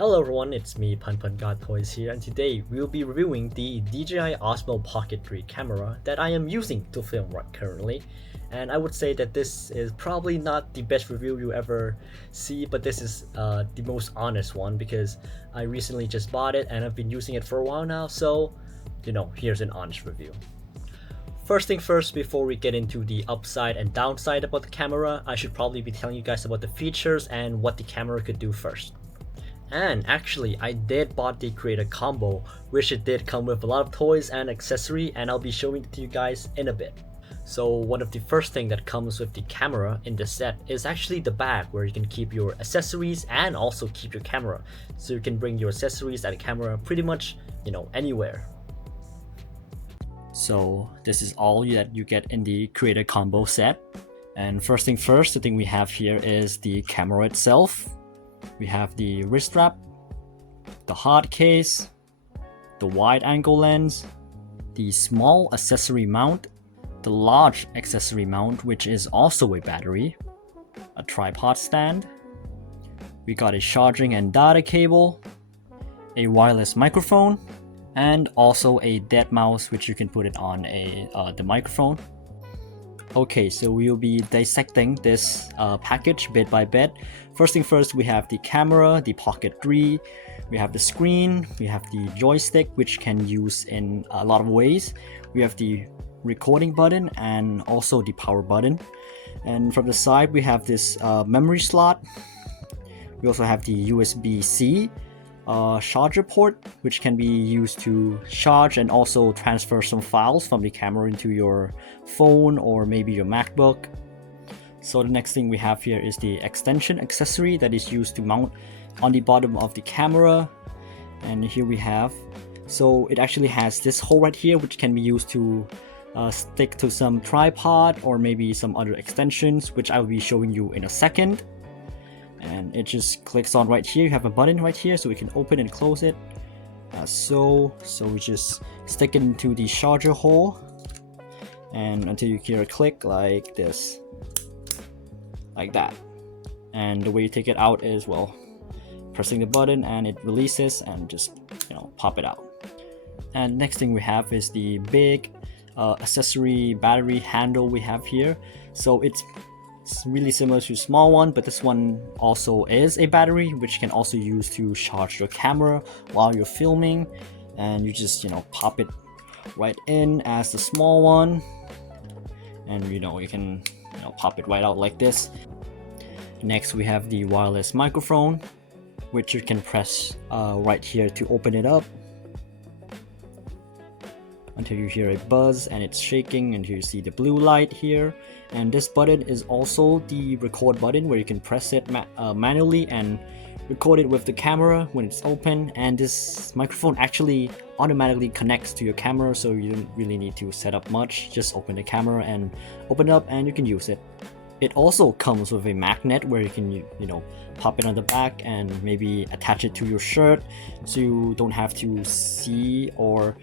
Hello everyone, it's me God Toys here, and today we'll be reviewing the DJI Osmo Pocket 3 camera that I am using to film right currently. And I would say that this is probably not the best review you ever see, but this is the most honest one because I recently just bought it and I've been using it for a while now, so here's an honest review. First thing first, before we get into the upside and downside about the camera, I should probably be telling you guys about the features and what the camera could do first. And actually, I did bought the creator combo, which it did come with a lot of toys and accessory, and I'll be showing it to you guys in a bit. So one of the first thing that comes with the camera in the set is actually the bag, where you can keep your accessories and also keep your camera. So you can bring your accessories and the camera pretty much, anywhere. So this is all that you get in the creator combo set. And first thing first, the thing we have here is the camera itself. We have the wrist strap, the hard case, the wide angle lens, the small accessory mount, the large accessory mount, which is also a battery, a tripod stand. We got a charging and data cable, a wireless microphone, and also a dead mouse, which you can put it on the microphone. Okay, so we'll be dissecting this package bit by bit. First thing first, we have the camera, the Pocket 3, we have the screen, we have the joystick, which can use in a lot of ways. We have the recording button and also the power button. And from the side, we have this memory slot. We also have the USB-C charger port, which can be used to charge and also transfer some files from the camera into your phone or maybe your MacBook. So the next thing we have here is the extension accessory that is used to mount on the bottom of the camera. And here we have, so it actually has this hole right here, which can be used to stick to some tripod or maybe some other extensions, which I will be showing you in a second. And it just clicks on right here. You have a button right here, so we can open and close it. So we just stick it into the charger hole, and until you hear a click like this, like that. And the way you take it out is, well, pressing the button and it releases, and just pop it out. And next thing we have is the big accessory battery handle we have here. So it's really similar to a small one, but this one also is a battery, which can also use to charge your camera while you're filming. And you just pop it right in as the small one, and you can pop it right out like this. Next we have the wireless microphone, which you can press right here to open it up until you hear a buzz and it's shaking, until you see the blue light here. And this button is also the record button, where you can press it manually and record it with the camera when it's open. And this microphone actually automatically connects to your camera, so you don't really need to set up much. Just open the camera and open it up and you can use it. It also comes with a magnet where you can pop it on the back and maybe attach it to your shirt, so you don't have to see, or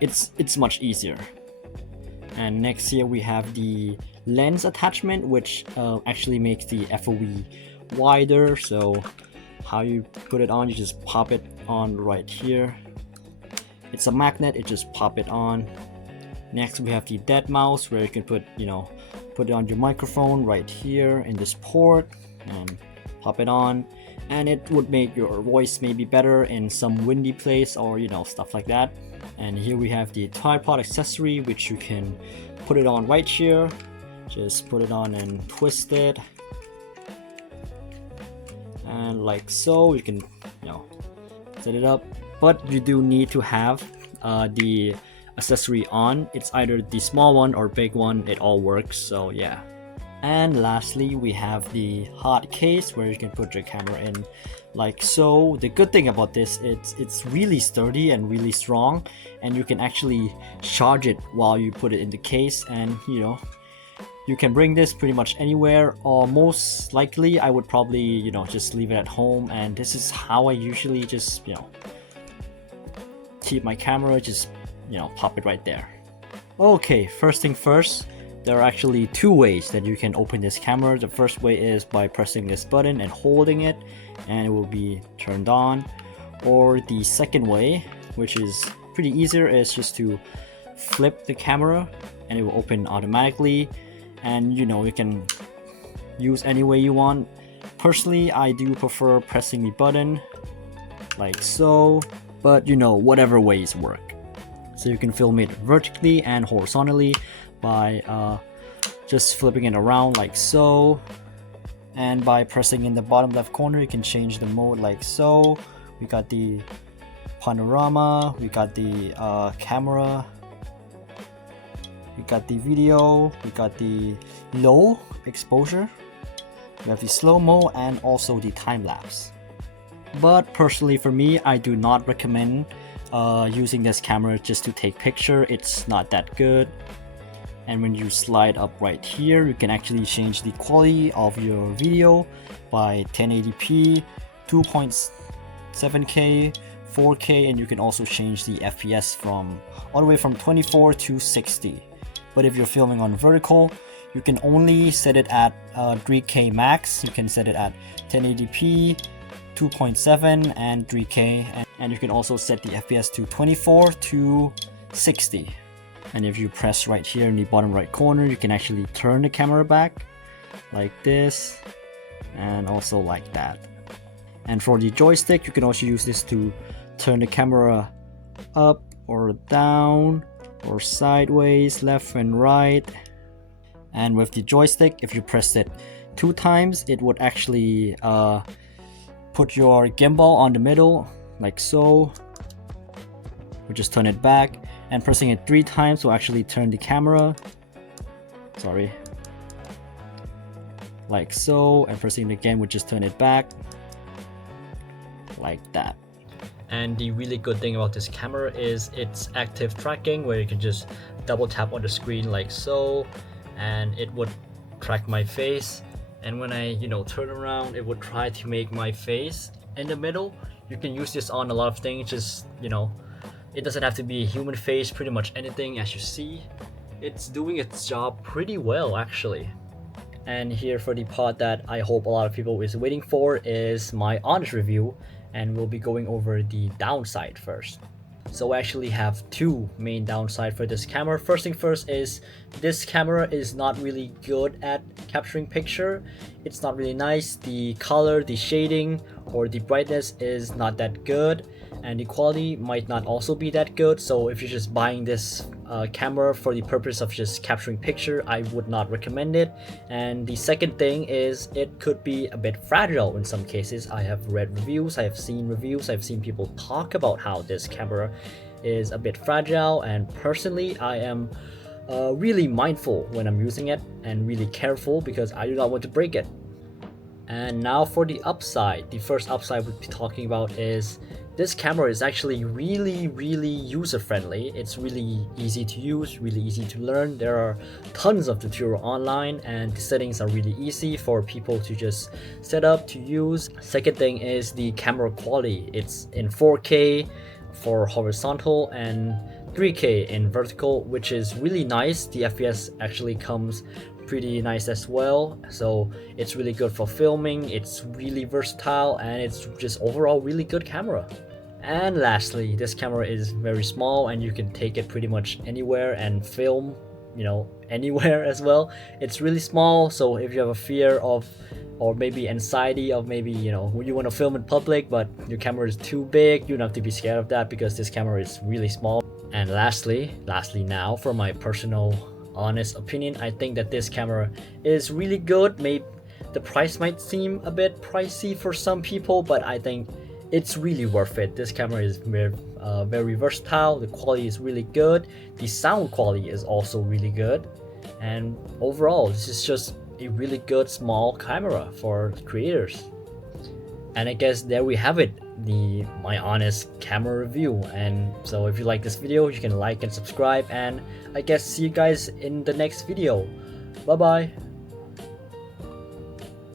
it's much easier. And next here we have the lens attachment, which actually makes the FOV wider. So how you put it on, you just pop it on right here. It's a magnet, it just pop it on. Next we have the dead mouse, where you can put it on your microphone right here in this port and pop it on, and it would make your voice maybe better in some windy place or stuff like that. And here we have the tripod accessory, which you can put it on right here. Just put it on and twist it, and like so you can set it up. But you do need to have the accessory on. It's either the small one or big one, it all works, so yeah. And lastly we have the hard case, where you can put your camera in like so. The good thing about this, it's really sturdy and really strong, and you can actually charge it while you put it in the case. And you can bring this pretty much anywhere, or most likely I would probably just leave it at home. And this is how I usually just keep my camera, just pop it right there. Okay, first thing first, there are actually two ways that you can open this camera. The first way is by pressing this button and holding it, and it will be turned on. Or the second way, which is pretty easier, is just to flip the camera and it will open automatically, and you can use any way you want. Personally, I do prefer pressing the button like so, but whatever ways work. So you can film it vertically and horizontally by just flipping it around like so, and by pressing in the bottom left corner you can change the mode like so. We got the panorama, we got the camera, we got the video, we got the low exposure, we have the slow-mo, and also the time-lapse. But personally for me, I do not recommend using this camera just to take picture. It's not that good. And when you slide up right here, you can actually change the quality of your video by 1080p, 2.7K, 4K, and you can also change the FPS from all the way from 24 to 60. But if you're filming on vertical, you can only set it at 3K max. You can set it at 1080p, 2.7, and 3K, and you can also set the FPS to 24 to 60. And if you press right here in the bottom right corner, you can actually turn the camera back like this, and also like that. And for the joystick, you can also use this to turn the camera up or down or sideways, left and right. And with the joystick, if you press it 2 times, it would actually put your gimbal on the middle like so. We just turn it back, and pressing it 3 times will actually turn the camera, like so, and pressing it again would just turn it back like that. And the really good thing about this camera is its active tracking, where you can just double tap on the screen like so, and it would track my face. And when I turn around, it would try to make my face in the middle. You can use this on a lot of things, just it doesn't have to be a human face, pretty much anything. As you see, it's doing its job pretty well actually. And here for the part that I hope a lot of people is waiting for is my honest review, and we'll be going over the downside first. So I actually have 2 main downside for this camera. First thing first is this camera is not really good at capturing picture. It's not really nice. The color, the shading, or the brightness is not that good, and the quality might not also be that good. So if you're just buying this camera for the purpose of just capturing picture, I would not recommend it. And the second thing is it could be a bit fragile in some cases. I have read reviews, I have seen reviews, I've seen people talk about how this camera is a bit fragile, and personally I am really mindful when I'm using it and really careful because I do not want to break it. And now for the upside. The first upside we'll be talking about is this camera is actually really user-friendly. It's really easy to use, really easy to learn. There are tons of tutorials online, and the settings are really easy for people to just set up to use. Second thing is the camera quality. It's in 4K for horizontal and 3K in vertical, which is really nice. The FPS actually comes pretty nice as well, so it's really good for filming. It's really versatile, and it's just overall really good camera. And lastly, this camera is very small, and you can take it pretty much anywhere and film anywhere as well. It's really small, so if you have a fear of, or maybe anxiety of, maybe when you want to film in public but your camera is too big, you don't have to be scared of that because this camera is really small. And lastly now, for my personal honest opinion, I think that this camera is really good. Maybe the price might seem a bit pricey for some people, but I think it's really worth it. This camera is very versatile. The quality is really good. The sound quality is also really good, and overall this is just a really good small camera for creators. And I guess there we have it, my honest camera review. And so if you like this video, you can like and subscribe, and I guess see you guys in the next video. Bye bye.